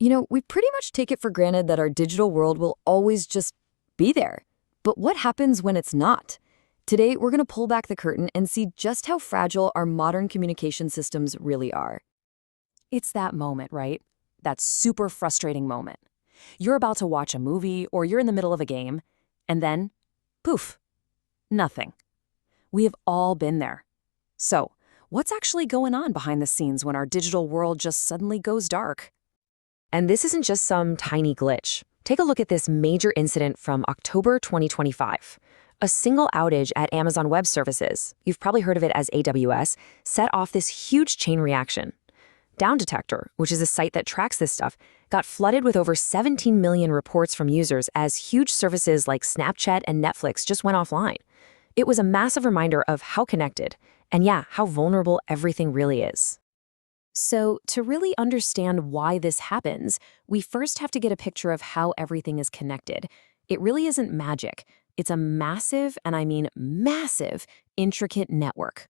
We pretty much take it for granted that our digital world will always just be there. But what happens when it's not? Today, we're going to pull back the curtain and see just how fragile our modern communication systems really are. It's that moment, right? That super frustrating moment. You're about to watch a movie or you're in the middle of a game, and then, poof, nothing. We have all been there. So, what's actually going on behind the scenes when our digital world just suddenly goes dark? And this isn't just some tiny glitch. Take a look at this major incident from October 2025. A single outage at Amazon Web Services, you've probably heard of it as AWS, set off this huge chain reaction. Down Detector, which is a site that tracks this stuff, got flooded with over 17 million reports from users as huge services like Snapchat and Netflix just went offline. It was a massive reminder of how connected, and yeah, how vulnerable everything really is. So, to really understand why this happens, we first have to get a picture of how everything is connected. It really isn't magic. It's a massive, and I mean massive, intricate network.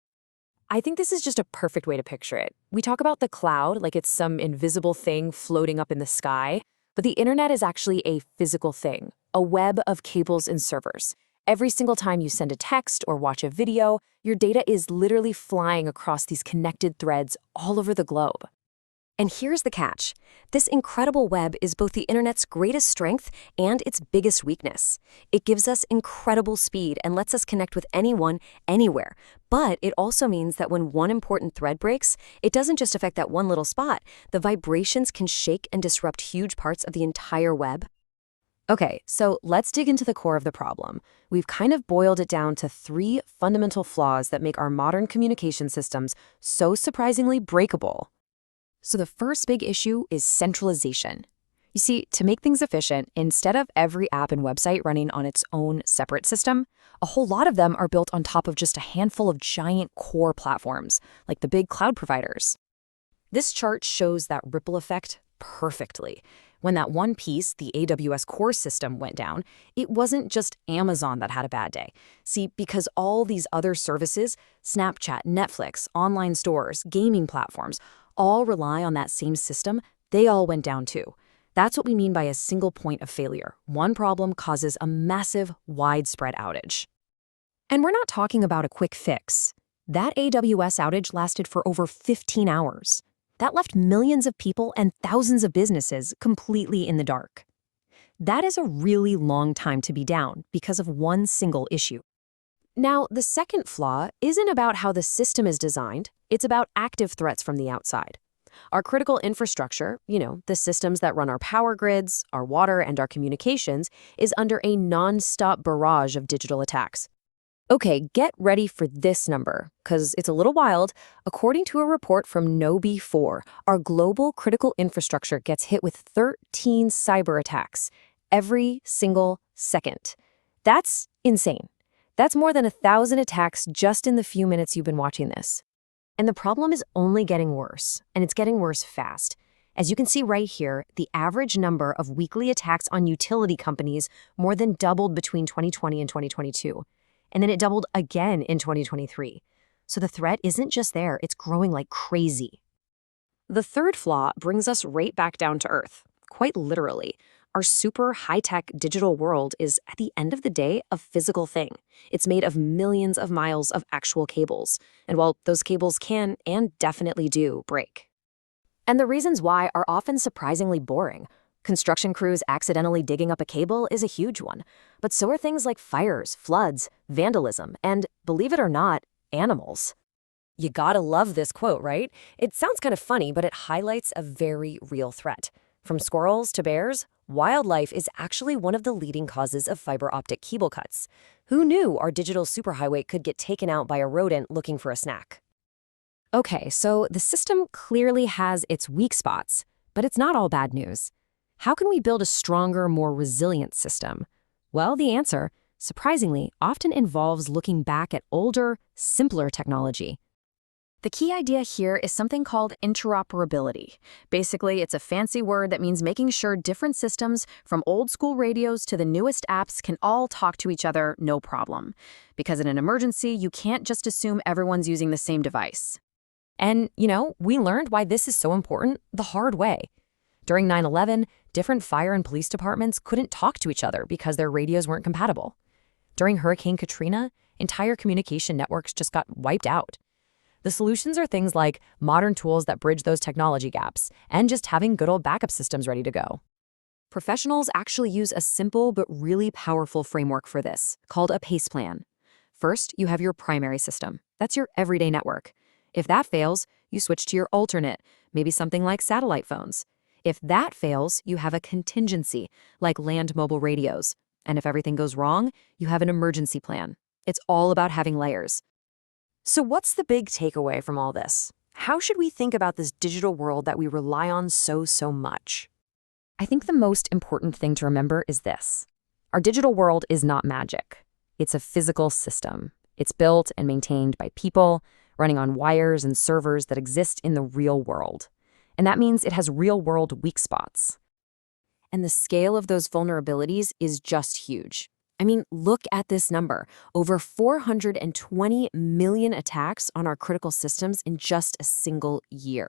I think this is just a perfect way to picture it. We talk about the cloud like it's some invisible thing floating up in the sky, but the internet is actually a physical thing, a web of cables and servers. Every single time you send a text or watch a video, your data is literally flying across these connected threads all over the globe. And here's the catch. This incredible web is both the internet's greatest strength and its biggest weakness. It gives us incredible speed and lets us connect with anyone, anywhere. But it also means that when one important thread breaks, it doesn't just affect that one little spot. The vibrations can shake and disrupt huge parts of the entire web. Okay, so let's dig into the core of the problem. We've kind of boiled it down to three fundamental flaws that make our modern communication systems so surprisingly breakable. So the first big issue is centralization. You see, to make things efficient, instead of every app and website running on its own separate system, a whole lot of them are built on top of just a handful of giant core platforms, like the big cloud providers. This chart shows that ripple effect perfectly. When that one piece, the AWS core system, went down, it wasn't just Amazon that had a bad day. See, because all these other services, Snapchat, Netflix, online stores, gaming platforms, all rely on that same system, they all went down too. That's what we mean by a single point of failure. One problem causes a massive, widespread outage. And we're not talking about a quick fix. That AWS outage lasted for over 15 hours. That left millions of people and thousands of businesses completely in the dark. That is a really long time to be down because of one single issue. Now, the second flaw isn't about how the system is designed, it's about active threats from the outside. Our critical infrastructure, the systems that run our power grids, our water, and our communications, is under a non-stop barrage of digital attacks. Okay, get ready for this number, because it's a little wild. According to a report from KnowBe4, our global critical infrastructure gets hit with 13 cyber attacks every single second. That's insane. That's more than 1,000 attacks just in the few minutes you've been watching this. And the problem is only getting worse, and it's getting worse fast. As you can see right here, the average number of weekly attacks on utility companies more than doubled between 2020 and 2022. And then it doubled again in 2023. So the threat isn't just there, it's growing like crazy. The third flaw brings us right back down to earth, quite literally. Our super high-tech digital world is, at the end of the day, a physical thing. It's made of millions of miles of actual cables. And while those cables can, and definitely do, break. And the reasons why are often surprisingly boring. Construction crews accidentally digging up a cable is a huge one. But so are things like fires, floods, vandalism, and, believe it or not, animals. You gotta love this quote, right? It sounds kind of funny, but it highlights a very real threat. From squirrels to bears, wildlife is actually one of the leading causes of fiber optic cable cuts. Who knew our digital superhighway could get taken out by a rodent looking for a snack? Okay, so the system clearly has its weak spots, but it's not all bad news. How can we build a stronger, more resilient system? Well, the answer, surprisingly, often involves looking back at older, simpler technology. The key idea here is something called interoperability. Basically, it's a fancy word that means making sure different systems, from old school radios to the newest apps, can all talk to each other no problem. Because in an emergency, you can't just assume everyone's using the same device. And, we learned why this is so important the hard way. During 9/11, different fire and police departments couldn't talk to each other because their radios weren't compatible. During Hurricane Katrina, entire communication networks just got wiped out. The solutions are things like modern tools that bridge those technology gaps and just having good old backup systems ready to go. Professionals actually use a simple but really powerful framework for this, called a PACE plan. First, you have your primary system. That's your everyday network. If that fails, you switch to your alternate, maybe something like satellite phones. If that fails, you have a contingency, like land mobile radios. And if everything goes wrong, you have an emergency plan. It's all about having layers. So, what's the big takeaway from all this? How should we think about this digital world that we rely on so much? I think the most important thing to remember is this. Our digital world is not magic. It's a physical system. It's built and maintained by people, running on wires and servers that exist in the real world. And that means it has real-world weak spots. And the scale of those vulnerabilities is just huge. I mean, look at this number. Over 420 million attacks on our critical systems in just a single year.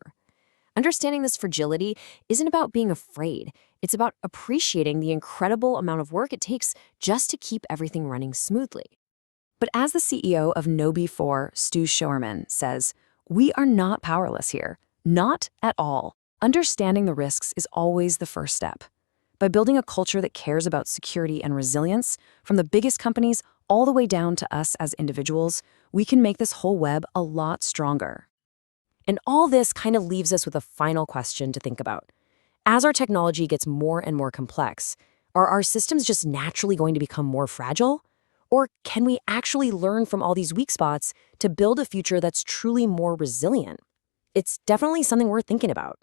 Understanding this fragility isn't about being afraid. It's about appreciating the incredible amount of work it takes just to keep everything running smoothly. But as the CEO of KnowBe4, Stu Showerman, says, we are not powerless here. Not at all. Understanding the risks is always the first step. By building a culture that cares about security and resilience, from the biggest companies all the way down to us as individuals, we can make this whole web a lot stronger. And all this kind of leaves us with a final question to think about. As our technology gets more and more complex, are our systems just naturally going to become more fragile? Or can we actually learn from all these weak spots to build a future that's truly more resilient? It's definitely something worth thinking about.